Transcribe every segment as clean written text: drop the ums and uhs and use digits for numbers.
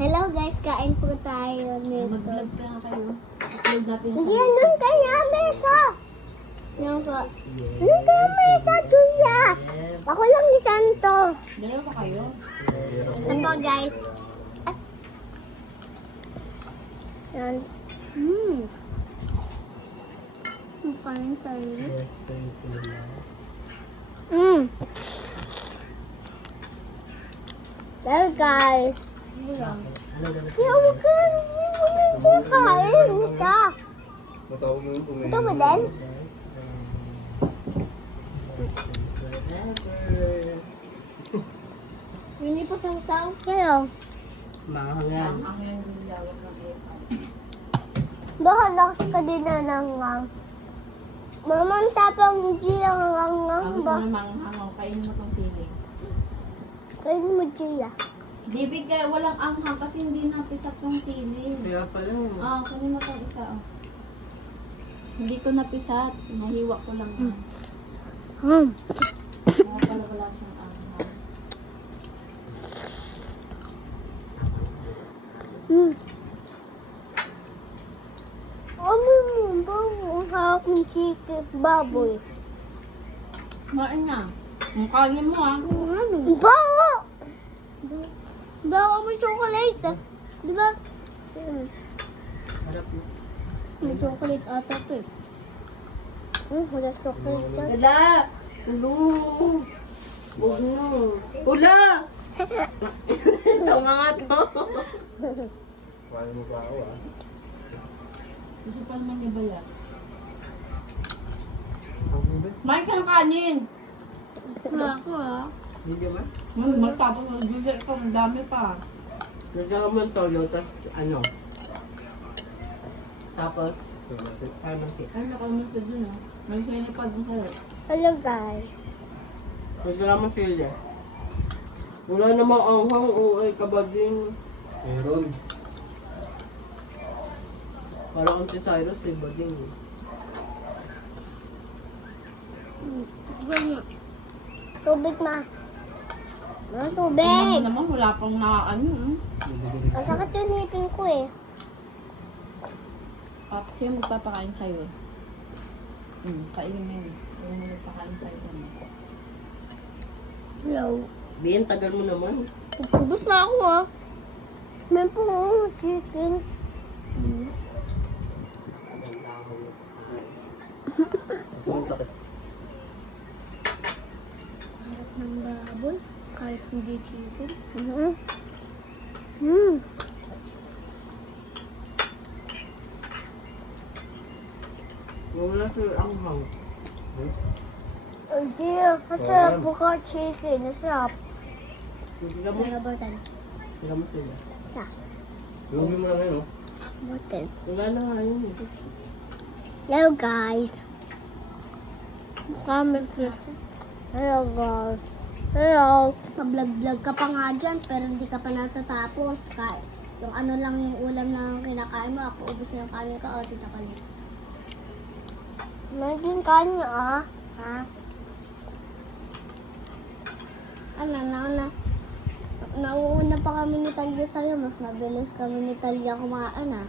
Hello guys, kain po tayo nito. Mag-vlog ka nga kayo. Upload natin Hindi yan nun kaya mesa. Yan po. Nun kaya mesa, Julia. Ako lang ni Santo. Dalawa pa kayo? Ito po guys. Yan. Kain sa'yo. There guys. Kaya huwag ka kain. Isa. Ito ba din? Hindi pa sangsang. Kaya. Mahal yan. Ang yung lawak ng epa. Baka lakas ka din na nangang. Mamang tapang hindi ang nangang Tapos ba? namang kainin mo tong sili. Kain mo Gia. Bibig kaya walang anghang kasi hindi napisak yung sili. Kaya pala. Kunin mo tong isa. Hindi ko napisat. Nahiwa ko lang. Kaya pala wala siyang anghang. Ano mo ba ang hawak ng chicken baboy? Kumain na. Ang kanin mo Ano? Bawa! Bawa mo chocolate. Di ba? Harap mo. May chocolate ata to eh. Wala chocolate dyan. Wala! Ulo! Huwag mo. Ula! Ito mga to. Kaya mo ba ako Gusto pa naman niya bayat. Hindi. Mike ang kanin! Wala ko ah. Hindi ba? Magtapos magbibigay ka. Ang dami pa. Nagkaroon mo ng toyo, tapos ano? Tapos, pharmacy. Ay, nakamusta dun ah. May sa'yo pa dun sa'yo. Hello guys. Nagkaroon mo sila. Wala namang anghang o ay kabading. Meron. Parang ang si Cyrus ay bading. Tubig ma. Ano Ano tubig? naman, wala pang nakaano. Masakit yung ngipin ko eh. Siya magpapakain sa'yo. Kainin mo yun. Ayaw mo magpakain sa'yo. Hello. Bien, tagal mo naman. Ubus na ako ah. May po chicken. Ang sakit. Sarap ng baboy. Kahit hindi chicken. Wala sa anghang. Hindi. Masarap po ka chicken. Masarap. Tignan mo. Narabotan. Tignan mo sila. Ta. Lugi mo na ngayon, no? Botan. Wala na nga yun eh. Hello guys. Comment Hello guys. Hello. Pa-vlog-vlog ka pa nga dyan pero hindi ka pa natatapos. Kahit yung ano lang yung ulam na kinakain mo. Ako ubos na yung kanin ka. O, tita ka niya. Maging kanya ah. Ha? Nauuna pa kami ni Talia sa'yo. Mas mabilis kami ni Talia kumaan ah.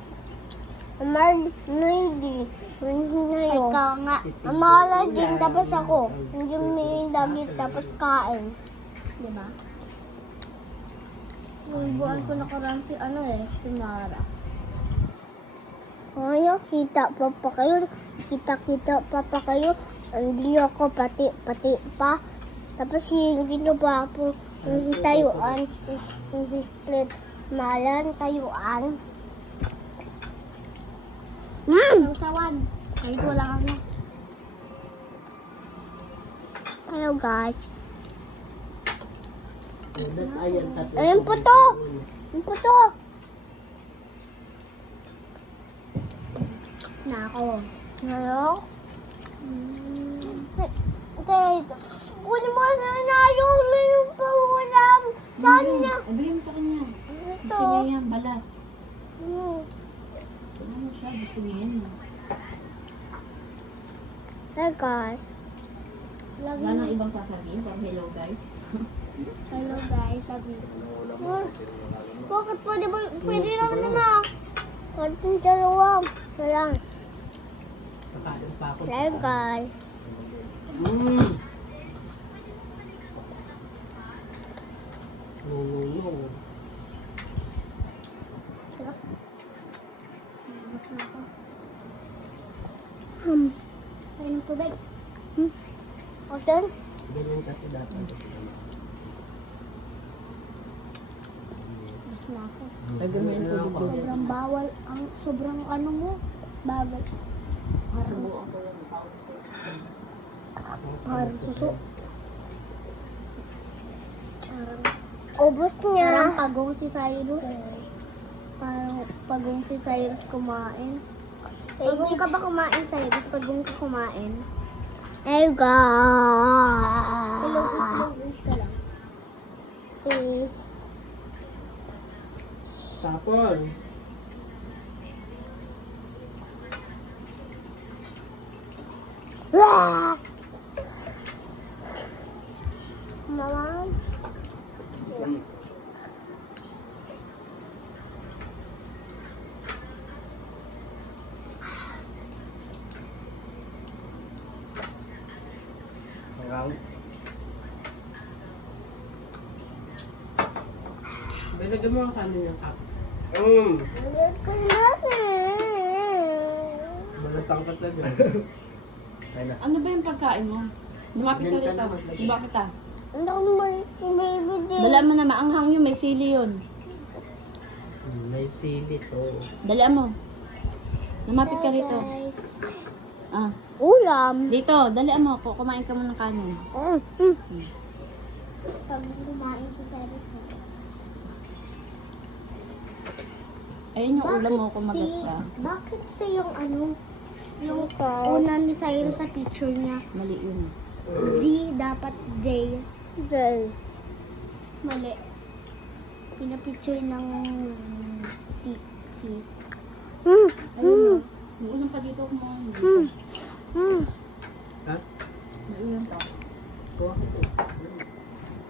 Hindi. Ikaw nga. Ang mahala din tapos ako. Hindi may lagi tapos kain. Diba? Yung buwan ko nakaraan si si Mara. Ayaw, kita pa kayo. Kita pa kayo. Hindi ako pati pa. Tapos hindi nyo ba po yung tayuan is split malan tayuan. Sawan. Ay, wala kami. Hello guys. Ayan, tatlo. Ayun po to. Ayun po to. Na ako. Hello? Okay. Kunin mo na yung menu pa ulam. Saan na? Ibigay mo sa kanya. Ito. Gusto niya yan, balat. Ano siya, gusto niya yan. Hey guys. Wala nang ibang sasabihin. Hello guys. Hello guys, sabi ko. Bakit pwede ba? Pwede naman na. Konting dalawa. Sayang. Kakain pa ako. Sayang guys. No. Sarap. Mas na ako. Ayun ang tubig. Oten? Ganyan kasi dapat. Mas na ako. Lagyan mo yung tubig doon. Sobrang bawal. Ang sobrang ano mo. Bawal. Parang suso. Parang ubos niya. Parang pagong si Cyrus. Parang pagong si Cyrus kumain. Pagong ka ba kumain, Cyrus? Pagong ka kumain? Hey guys! Hello guys ka lang. Is Tapon. Mama. Hanggang. Bilagyan mo ang kanin yung cup. Ulit ko na. Malatang ka dyan. Ayun na. Ano ba yung pagkain mo? Lumapit ka Ganito rito. naman. Lumapit ka. Ang dami yung baby din. Dala mo na maanghang yun. May sili yun. May sili to. Dala mo. Lumapit ka rito. Guys. Ah. Ulam. Dito. Dala mo. Kumain ka muna ng kanin. Pag kumain sa Cyrus na. Ayun yung ulam mo. Kumagat ka. Bakit sa yung ano, yung una ni Cyrus sa picture niya, Mali yun. Z, dapat Z. Z. Mali. Pinapicture ng C. Ayun May ulam pa dito. Kumain. Ha? May ulam pa. Kuha ko to.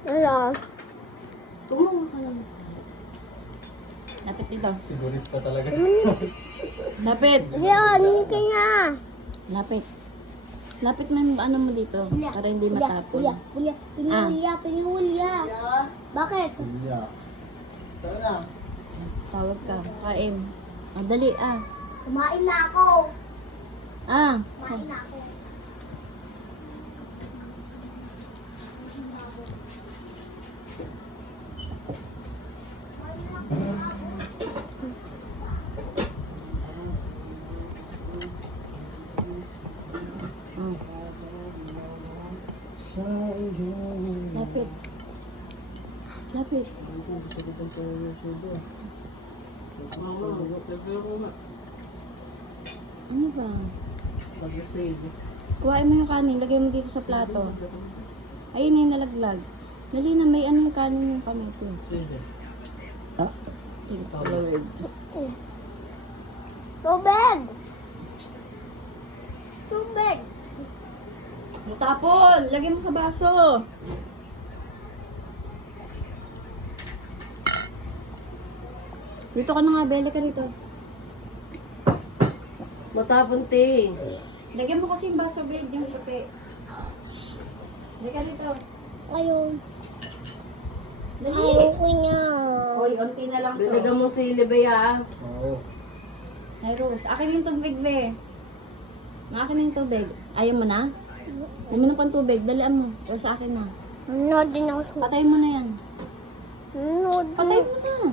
Wala. Kumuha ka lang. Lapit dito. Siguris pa talaga. Lapit. Yan, kaya. Lapit. Lapit mo yung ano mo dito. Para hindi matapon. Pinihulya. Bakit? Yeah. Tara na. Tawag ka. Kain. Ah, dali ah. Kumain na ako. Ah. Kumain na ako. Ah. Lapit. Lapit. Ano ba? Mag-save. Kuhain mo yung kanin. Lagay mo dito sa plato. Ayun na yung nalaglag. Dali na, may ano yung kanin yung kamay ko. Sige. Thank you, Lord. Tubig! Tubig! Tapon! Lagay mo sa baso. Dito ka na nga, Bella ka rito. Matapon, te. Lagyan mo kasi yung baso, babe, yung puti. Lagay ka rito. Ayun. Dali. Ayoko niya. Hoy, onti na lang to. Bilagyan mo sili, Bea. Oo. Ay, Rose. Akin yung tubig, be. Akin na yung tubig. Ayaw mo na? Ayaw mo na pang tubig. Dalian mo. O sa akin na. Nanood din ako. Patayin mo na yan. Nanood. Patayin mo na.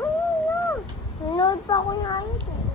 Ano na? Nanood pa ako na yun.